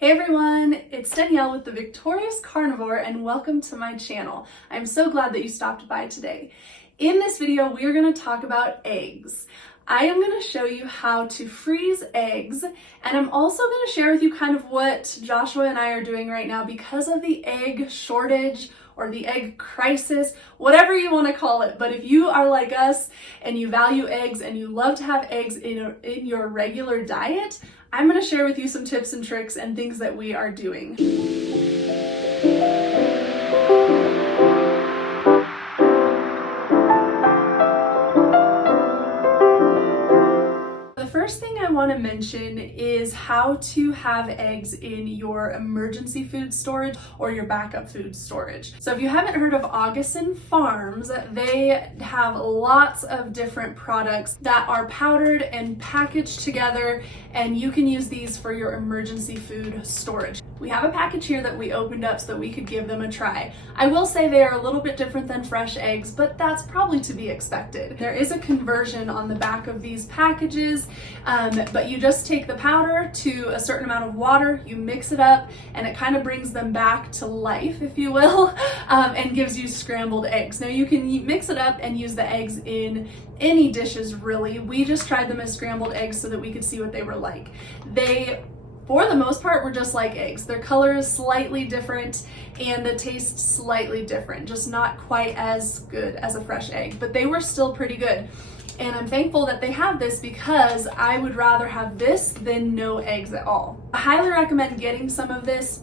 Hey everyone, it's Danielle with the Victorious Carnivore and welcome to my channel. I'm so glad that you stopped by today. In this video, we are going to talk about eggs. I am going to show you how to freeze eggs, and I'm also going to share with you kind of what Joshua and I are doing right now because of the egg shortage or the egg crisis, whatever you want to call it. But if you are like us and you value eggs and you love to have eggs in your regular diet, I'm going to share with you some tips and tricks and things that we are doing. First thing I want to mention is how to have eggs in your emergency food storage or your backup food storage. So if you haven't heard of Augustin Farms, they have lots of different products that are powdered and packaged together, and you can use these for your emergency food storage. We have a package here that we opened up so that we could give them a try. I will say they are a little bit different than fresh eggs, but that's probably to be expected. There is a conversion on the back of these packages, but you just take the powder to a certain amount of water, you mix it up, and it kind of brings them back to life, if you will, and gives you scrambled eggs. Now you can mix it up and use the eggs in any dishes really. We just tried them as scrambled eggs so that we could see what they were like. They, for the most part, were just like eggs. Their color is slightly different and the taste slightly different, just not quite as good as a fresh egg, but they were still pretty good. And I'm thankful that they have this because I would rather have this than no eggs at all. I highly recommend getting some of this.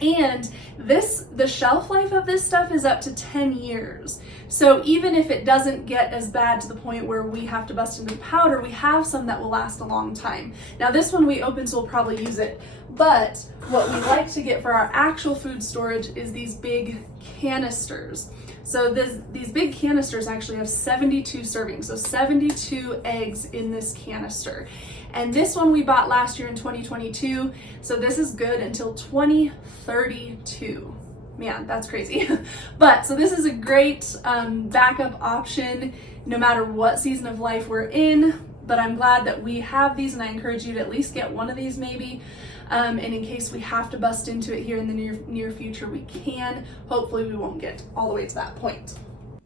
And the shelf life of this stuff is up to 10 years. So even if it doesn't get as bad to the point where we have to bust into the powder, we have some that will last a long time. Now this one we opened, so we'll probably use it. But what we like to get for our actual food storage is these big canisters. So these big canisters actually have 72 servings, so 72 eggs in this canister. And this one we bought last year in 2022, so this is good until 2032. Man, that's crazy. But so this is a great backup option no matter what season of life we're in. But I'm glad that we have these, and I encourage you to at least get one of these maybe. And in case we have to bust into it here in the near future, we can. Hopefully we won't get all the way to that point.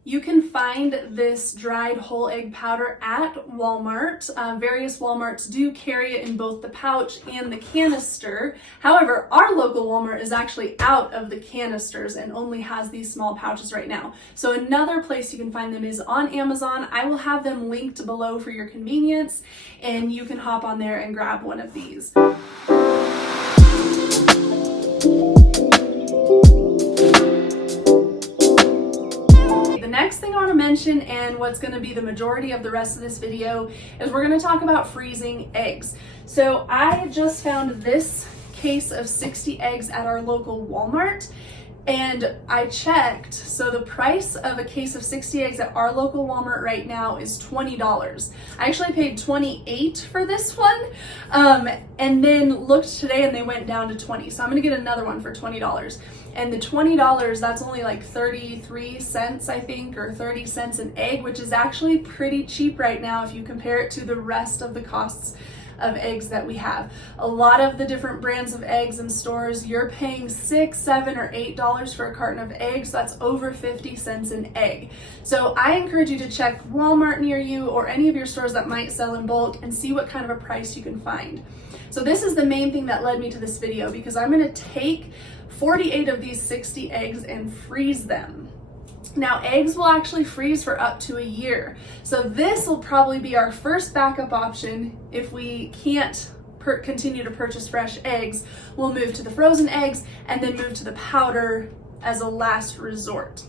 You can find this dried whole egg powder at Walmart. Various Walmarts do carry it in both the pouch and the canister. However, our local Walmart is actually out of the canisters and only has these small pouches right now. So another place you can find them is on Amazon. I will have them linked below for your convenience, and you can hop on there and grab one of these. The next thing I want to mention, and what's going to be the majority of the rest of this video, is we're going to talk about freezing eggs. So I just found this case of 60 eggs at our local Walmart, and I checked, so the price of a case of 60 eggs at our local Walmart right now is $20. I actually paid $28 for this one, and then looked today and they went down to $20. So I'm gonna get another one for $20. And the $20, that's only like 33 cents, I think, or 30 cents an egg, which is actually pretty cheap right now if you compare it to the rest of the costs of eggs that we have. A lot of the different brands of eggs in stores, you're paying $6, $7, or $8 for a carton of eggs. That's over 50 cents an egg. So I encourage you to check Walmart near you or any of your stores that might sell in bulk and see what kind of a price you can find. So this is the main thing that led me to this video, because I'm going to take 48 of these 60 eggs and freeze them. Now, eggs will actually freeze for up to a year. So this will probably be our first backup option. If we can't continue to purchase fresh eggs, we'll move to the frozen eggs and then move to the powder as a last resort.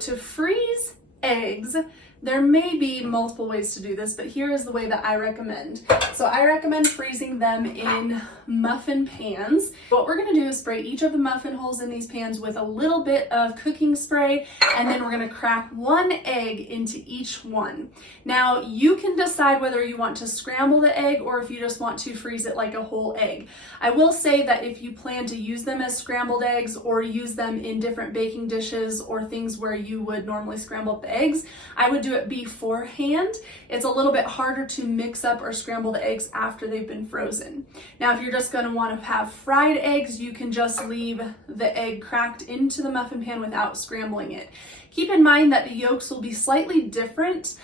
To freeze eggs, There may be multiple ways to do this, but here is the way that I recommend. So I recommend freezing them in muffin pans. What we're gonna do is spray each of the muffin holes in these pans with a little bit of cooking spray, and then we're gonna crack 1 egg into each one. Now, you can decide whether you want to scramble the egg or if you just want to freeze it like a whole egg. I will say that if you plan to use them as scrambled eggs or use them in different baking dishes or things where you would normally scramble up the eggs, I would do it beforehand. It's a little bit harder to mix up or scramble the eggs after they've been frozen. Now, if you're just going to want to have fried eggs, you can just leave the egg cracked into the muffin pan without scrambling it. Keep in mind that the yolks will be slightly different.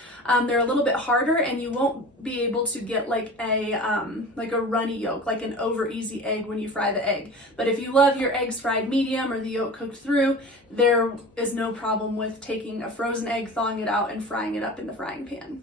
They're a little bit harder, and you won't be able to get like a runny yolk, like an over easy egg when you fry the egg. But if you love your eggs fried medium or the yolk cooked through, there is no problem with taking a frozen egg, thawing it out, and frying it up in the frying pan.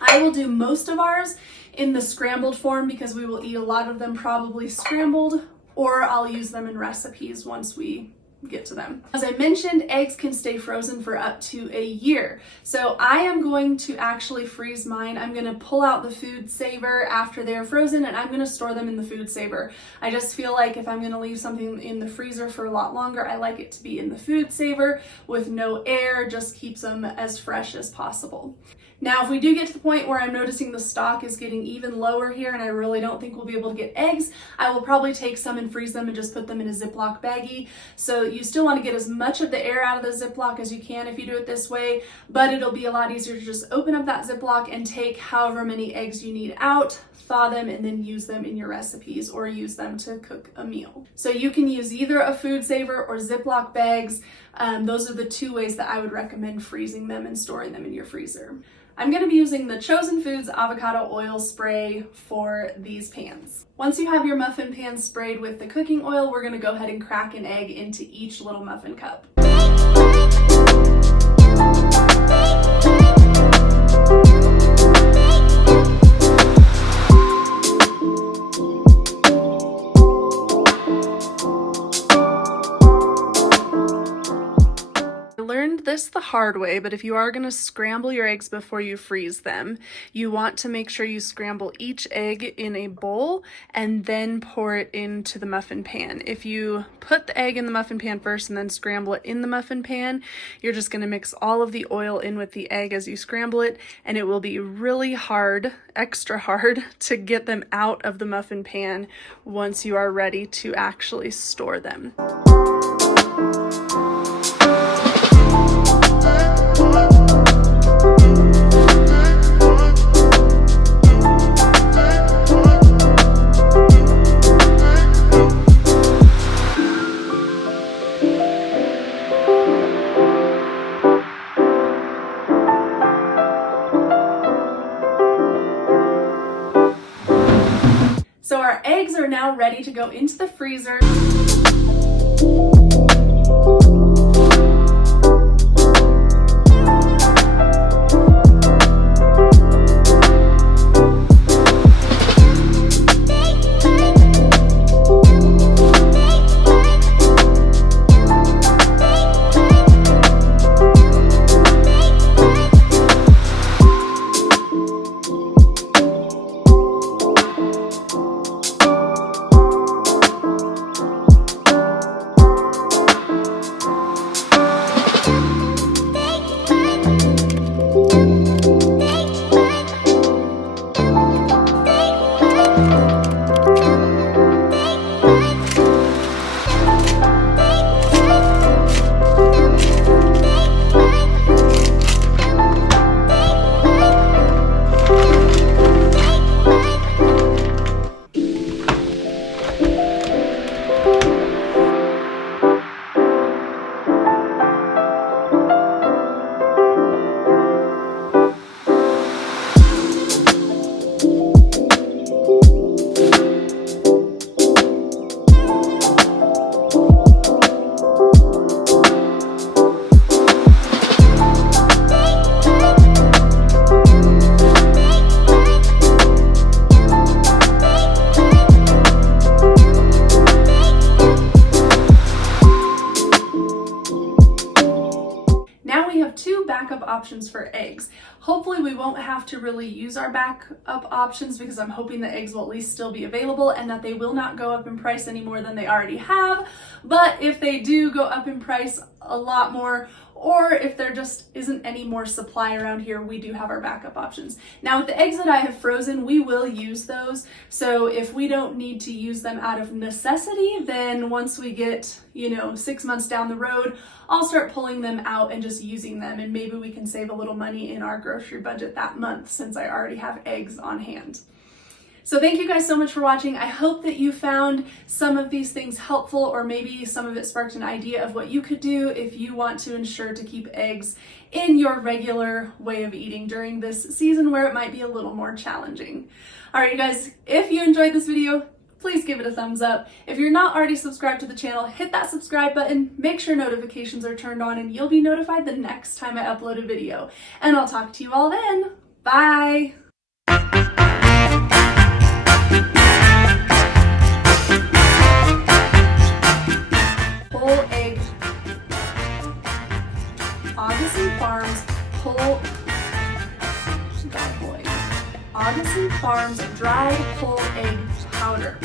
I will do most of ours in the scrambled form because we will eat a lot of them probably scrambled, or I'll use them in recipes once we get to them. As I mentioned, eggs can stay frozen for up to a year. So I am going to actually freeze mine. I'm going to pull out the food saver after they're frozen, and I'm going to store them in the food saver. I just feel like if I'm going to leave something in the freezer for a lot longer, I like it to be in the food saver with no air, just keeps them as fresh as possible. Now, if we do get to the point where I'm noticing the stock is getting even lower here and I really don't think we'll be able to get eggs, I will probably take some and freeze them and just put them in a Ziploc baggie. So you still want to get as much of the air out of the Ziploc as you can if you do it this way, but it'll be a lot easier to just open up that Ziploc and take however many eggs you need out, thaw them, and then use them in your recipes or use them to cook a meal. So you can use either a food saver or Ziploc bags. Those are the 2 ways that I would recommend freezing them and storing them in your freezer. I'm going to be using the Chosen Foods avocado oil spray for these pans. Once you have your muffin pan sprayed with the cooking oil, we're going to go ahead and crack an egg into each little muffin cup. This the hard way, but if you are going to scramble your eggs before you freeze them, you want to make sure you scramble each egg in a bowl and then pour it into the muffin pan. If you put the egg in the muffin pan first and then scramble it in the muffin pan, you're just going to mix all of the oil in with the egg as you scramble it, and it will be really hard, extra hard, to get them out of the muffin pan once you are ready to actually store them. So our eggs are now ready to go into the freezer. backup options for eggs. Hopefully we won't have to really use our backup options, because I'm hoping the eggs will at least still be available and that they will not go up in price any more than they already have. But if they do go up in price a lot more, or if there just isn't any more supply around here, we do have our backup options. Now with the eggs that I have frozen, we will use those. So if we don't need to use them out of necessity, then once we get, 6 months down the road, I'll start pulling them out and just using them, and maybe we can save a little money in our grocery budget that month since I already have eggs on hand. So thank you guys so much for watching. I hope that you found some of these things helpful, or maybe some of it sparked an idea of what you could do if you want to ensure to keep eggs in your regular way of eating during this season where it might be a little more challenging. All right, you guys, if you enjoyed this video, please give it a thumbs up. If you're not already subscribed to the channel, hit that subscribe button, make sure notifications are turned on, and you'll be notified the next time I upload a video. And I'll talk to you all then. Bye. Farms dried whole egg powder.